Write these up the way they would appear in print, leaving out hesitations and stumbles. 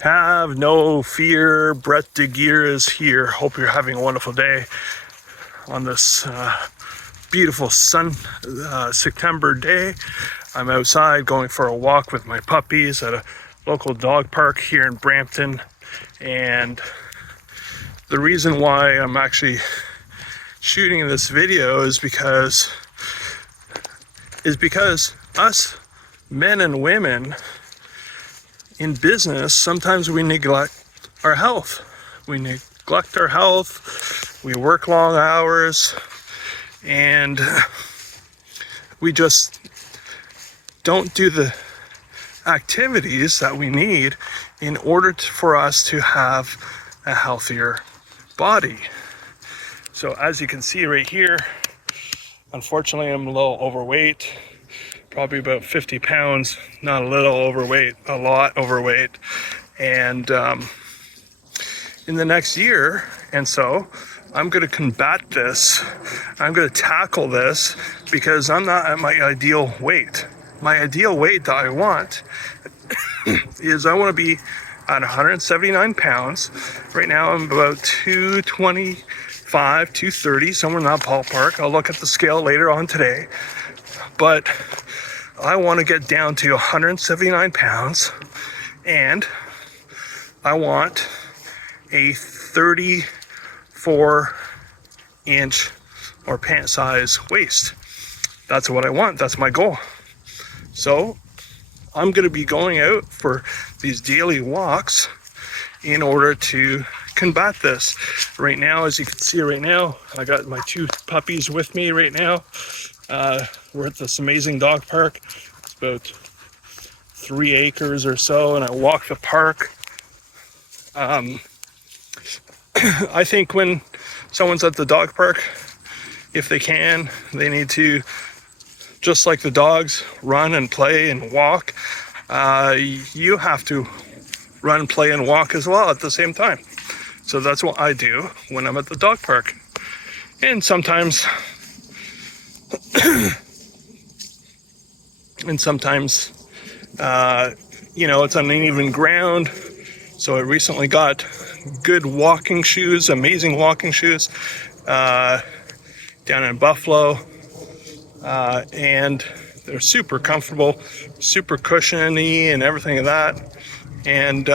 Have no fear, Brett DeGear is here. Hope you're having a wonderful day on this beautiful September day. I'm outside going for a walk with my puppies at a local dog park here in Brampton. And the reason why I'm actually shooting this video is because us men and women in business, sometimes we neglect our health. We neglect our health, we work long hours, and we just don't do the activities that we need in order for us to have a healthier body. So as you can see right here, unfortunately I'm a little overweight, probably about 50 pounds, not a little overweight, a lot overweight. And in the next year, and so I'm going to combat this. I'm going to tackle this because I'm not at my ideal weight. My ideal weight that I want is I want to be at 179 pounds. Right now I'm about 225, 230, somewhere in that ballpark. I'll look at the scale later on today. But I want to get down to 179 pounds, and I want a 34-inch or pant size waist. That's what I want. That's my goal. So I'm going to be going out for these daily walks in order to combat this. Right now, as you can see right now, I got my two puppies with me right now. We're at this amazing dog park. It's about 3 acres or so, and I walk the park. I think when someone's at the dog park, if they can, they need to, just like the dogs, run and play and walk. You have to run, play, and walk as well at the same time. So that's what I do when I'm at the dog park. And sometimes it's uneven ground. So I recently got good walking shoes, amazing walking shoes, down in Buffalo. And they're super comfortable, super cushiony and everything of that. And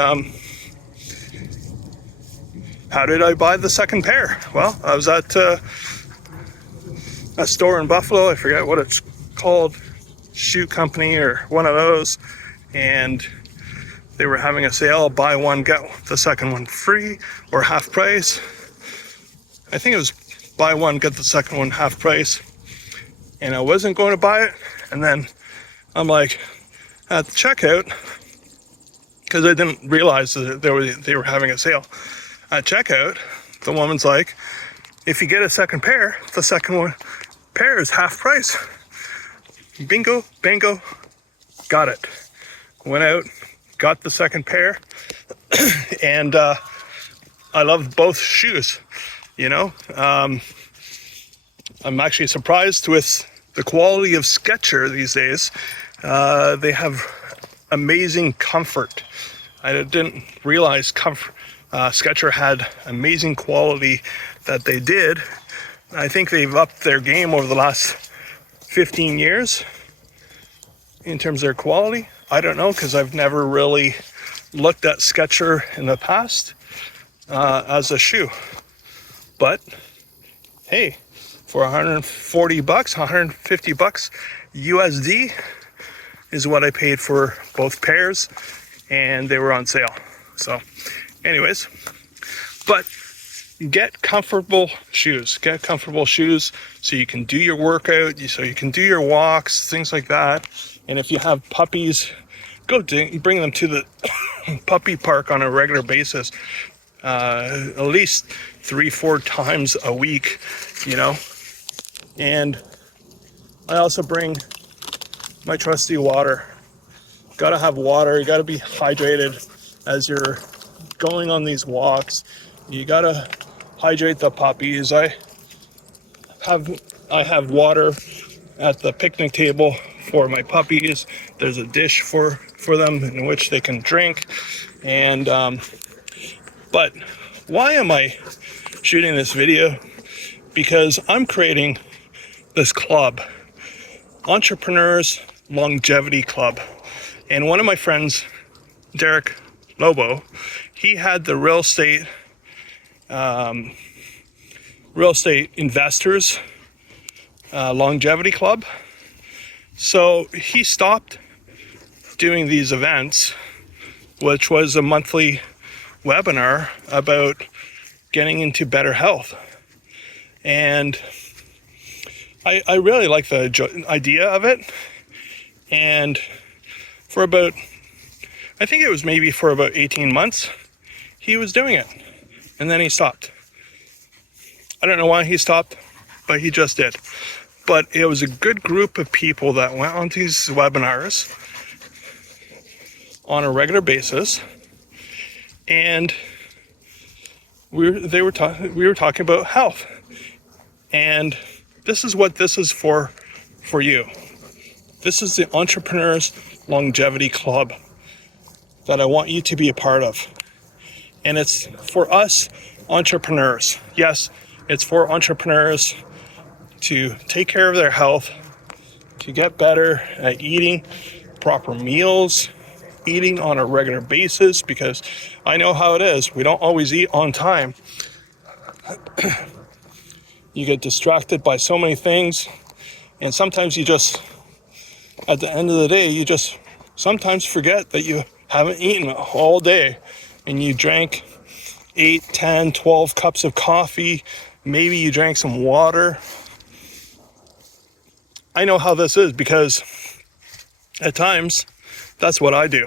how did I buy the second pair? Well, I was at a store in Buffalo. I forget what it's called, Shoe Company or one of those. And they were having a sale, buy one, get the second one free or half price. I think it was buy one, get the second one half price. And I wasn't going to buy it. And then I'm like, at the checkout, because I didn't realize that they were having a sale. At checkout, the woman's like, if you get a second pair, the second one pair is half price. Bingo, bango, got it. Went out, got the second pair, and I love both shoes, I'm actually surprised with the quality of Skechers these days. They have amazing comfort. I didn't realize Skechers had amazing quality that they did. I think they've upped their game over the last 15 years in terms of their quality. I don't know, because I've never really looked at Skechers in the past as a shoe. But hey, for $140, $150 USD is what I paid for both pairs, and they were on sale. So anyways, but get comfortable shoes. Get comfortable shoes so you can do your workout, so you can do your walks, things like that. And if you have puppies, bring them to the puppy park on a regular basis, at least 3-4 times a week, And I also bring my trusty water. Gotta have water. You gotta be hydrated as you're going on these walks. You gotta hydrate the puppies. I have water at the picnic table for my puppies. There's a dish for them in which they can drink. And but why am I shooting this video? Because I'm creating this club, Entrepreneurs Longevity Club. And one of my friends, Derek Lobo, he had the real estate investors longevity club. So he stopped doing these events, which was a monthly webinar about getting into better health. And I really like the idea of it. And for about, I think it was maybe for about 18 months, he was doing it. And then he stopped. I don't know why he stopped, but he just did. But it was a good group of people that went on these webinars on a regular basis. And we were talking about health. And this is what this is for you. This is the Entrepreneurs Longevity Club that I want you to be a part of. And it's for us entrepreneurs. Yes, it's for entrepreneurs to take care of their health, to get better at eating proper meals, eating on a regular basis, because I know how it is. We don't always eat on time. You get distracted by so many things, and sometimes you just, at the end of the day, you just sometimes forget that you haven't eaten all day, and you drank 8, 10, 12 cups of coffee. Maybe you drank some water. I know how this is because at times that's what I do.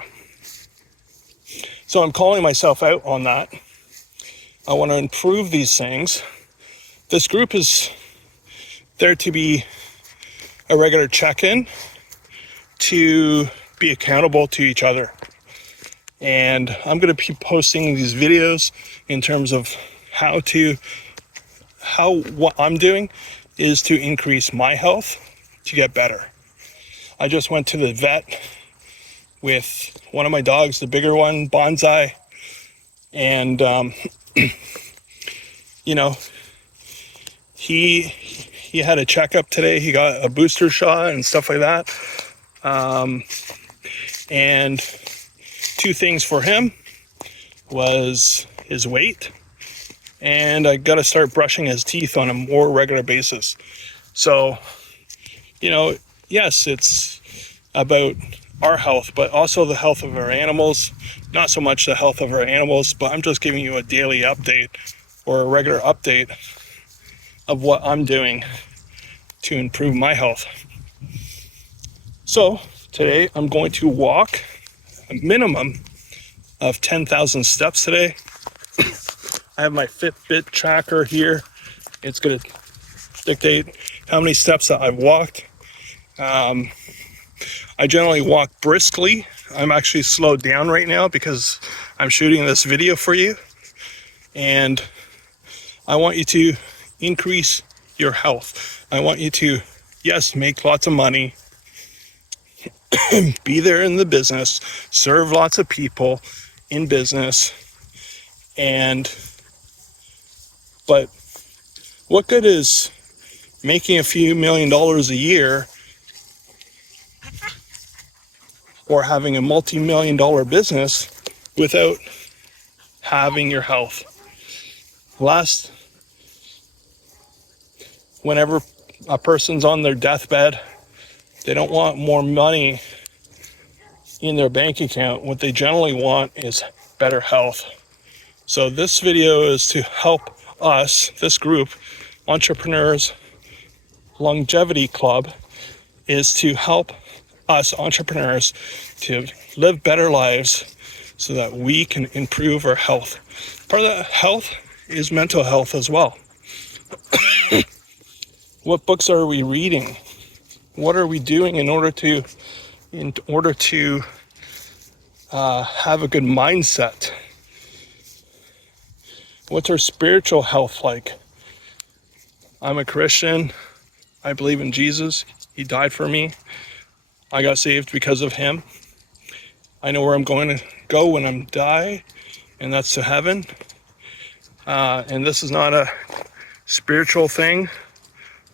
So I'm calling myself out on that. I want to improve these things. This group is there to be a regular check-in, to be accountable to each other. And I'm going to be posting these videos in terms of what I'm doing is to increase my health, to get better. I just went to the vet with one of my dogs, the bigger one, Bonsai. And, he had a checkup today. He got a booster shot and stuff like that. And two things for him was his weight, and I got to start brushing his teeth on a more regular basis. So, yes, it's about our health, but also the health of our animals. Not so much the health of our animals, but I'm just giving you a daily update or a regular update of what I'm doing to improve my health. So today I'm going to walk a minimum of 10,000 steps today. I have my Fitbit tracker here. It's going to dictate how many steps that I've walked. I generally walk briskly. I'm actually slowed down right now because I'm shooting this video for you. And I want you to increase your health. I want you to, yes, make lots of money, be there in the business, serve lots of people in business. But what good is making a few $1 million a year or having a multi-million-dollar business without having your health? Whenever a person's on their deathbed, they don't want more money in their bank account. What they generally want is better health. So this video is to help us, this group, Entrepreneurs Longevity Club, is to help us entrepreneurs to live better lives so that we can improve our health. Part of that health is mental health as well. What books are we reading? What are we doing in order to have a good mindset? What's our spiritual health like? I'm a Christian. I believe in Jesus. He died for me. I got saved because of him. I know where I'm going to go when I'm die, and that's to heaven. And this is not a spiritual thing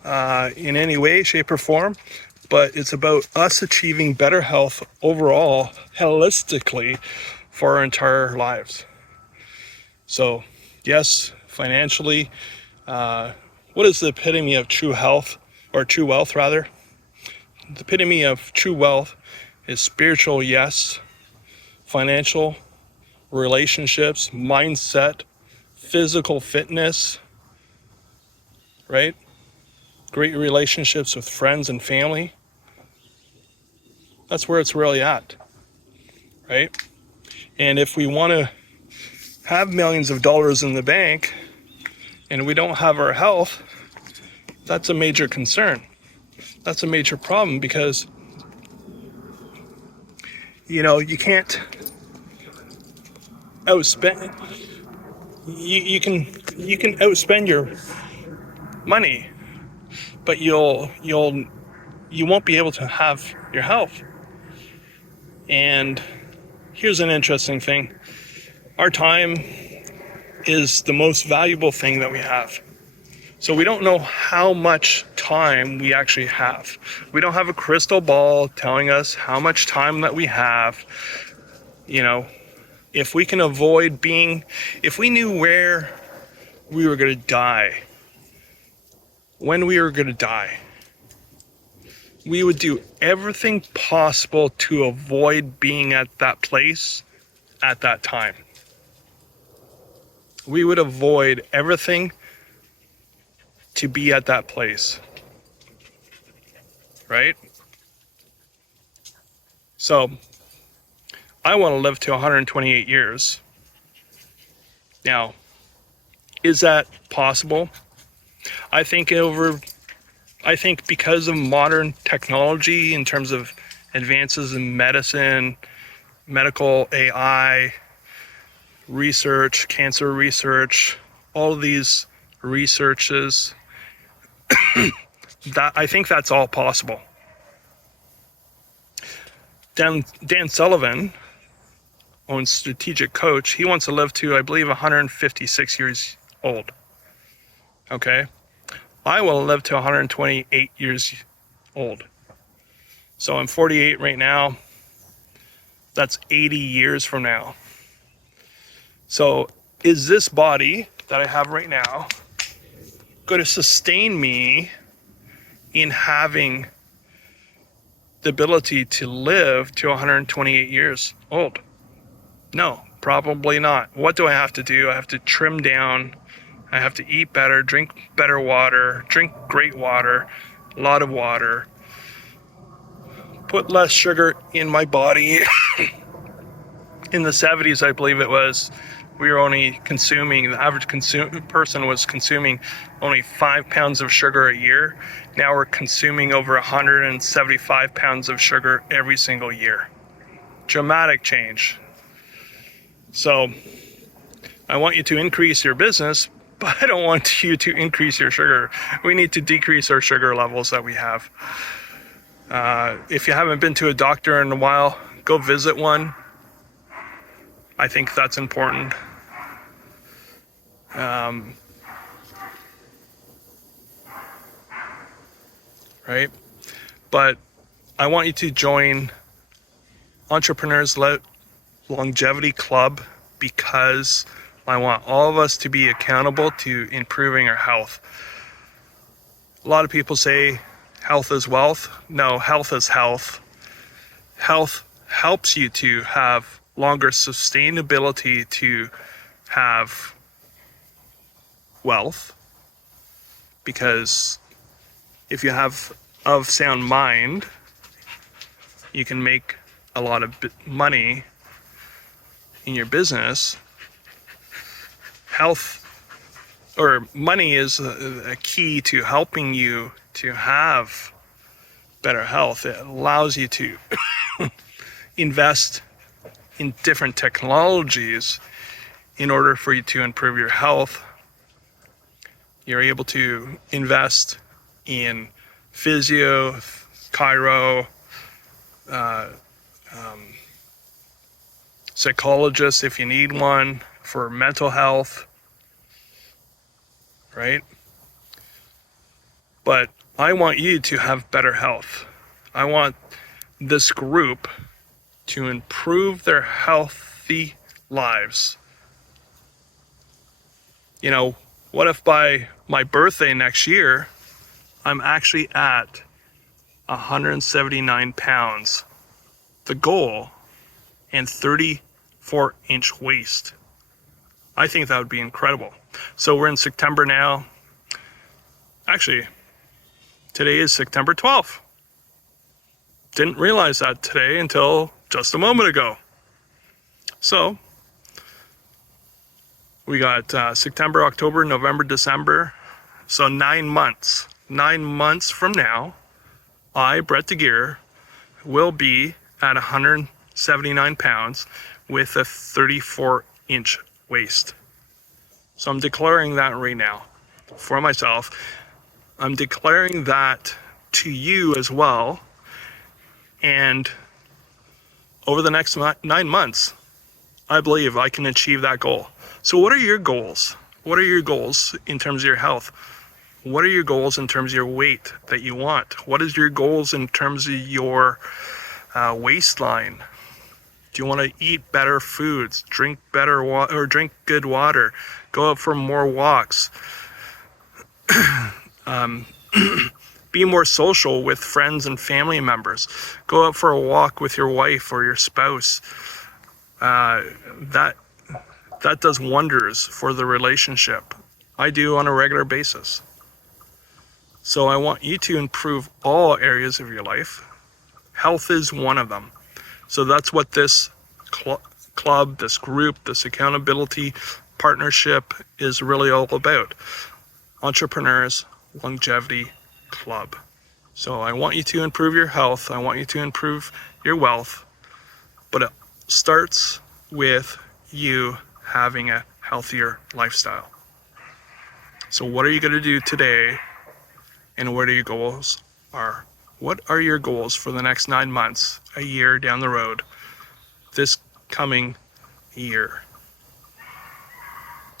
in any way, shape, or form, but it's about us achieving better health overall, holistically, for our entire lives. So, yes, financially, what is the epitome of true health, or true wealth rather? The epitome of true wealth is spiritual, yes, financial, relationships, mindset, physical fitness, right? Great relationships with friends and family. That's where it's really at, right? And if we want to have millions of dollars in the bank and we don't have our health, that's a major concern. That's a major problem because, you can't outspend. You can outspend your money, but you won't be able to have your health. And here's an interesting thing. Our time is the most valuable thing that we have. So we don't know how much time we actually have. We don't have a crystal ball telling us how much time that we have. If we can avoid if we knew where we were going to die, when we were going to die, we would do everything possible to avoid being at that place at that time. We would avoid everything to be at that place, right? So I want to live to 128 years. Now, is that possible? I think because of modern technology in terms of advances in medicine, medical AI, research, cancer research, all of these researches, I think that's all possible. Dan Sullivan owns Strategic Coach. He wants to live to, I believe, 156 years old. Okay? I will live to 128 years old. So I'm 48 right now. That's 80 years from now. So is this body that I have right now going to sustain me in having the ability to live to 128 years old? No, probably not. What do I have to do? I have to trim down. I have to eat better, drink better water, drink great water, a lot of water, put less sugar in my body. In the 70s, I believe it was, we were only consuming, the average person was consuming only 5 pounds of sugar a year. Now we're consuming over 175 pounds of sugar every single year. Dramatic change. So I want you to increase your business, but I don't want you to increase your sugar. We need to decrease our sugar levels that we have. If you haven't been to a doctor in a while, go visit one. I think that's important. Right? But I want you to join Entrepreneurs Longevity Club because I want all of us to be accountable to improving our health. A lot of people say health is wealth. No, health is health. Health helps you to have longer sustainability to have wealth, because if you have of sound mind, you can make a lot of money in your business. Health or money is a key to helping you to have better health. It allows you to invest in different technologies in order for you to improve your health. You're able to invest in physio, chiro, psychologist if you need one for mental health, right? But I want you to have better health. I want this group to improve their healthy lives. You know, what if by my birthday next year, I'm actually at 179 pounds, the goal, and 34-inch waist? I think that would be incredible. So we're in September now. Actually, today is September 12th. Didn't realize that today until just a moment ago. So we got September, October, November, December. So 9 months. 9 months from now, I, Brett DeGeer, will be at 179 pounds with a 34-inch waist. So I'm declaring that right now for myself. I'm declaring that to you as well. And over the next 9 months, I believe I can achieve that goal. So what are your goals? What are your goals in terms of your health? What are your goals in terms of your weight that you want? What is your goals in terms of your waistline? Do you want to eat better foods, drink better water, or drink good water, go out for more walks, be more social with friends and family members, go out for a walk with your wife or your spouse? That does wonders for the relationship. I do on a regular basis. So I want you to improve all areas of your life. Health is one of them. So that's what this club, this group, this accountability partnership is really all about. Entrepreneurs Longevity Club. So I want you to improve your health. I want you to improve your wealth. But it starts with you having a healthier lifestyle. So what are you going to do today, and what are your goals are? What are your goals for the next 9 months, a year down the road, this coming year?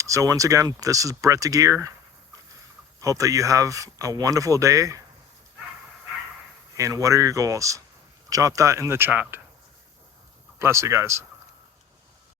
So once again, this is Brett DeGeer. Hope that you have a wonderful day. And what are your goals? Drop that in the chat. Bless you guys.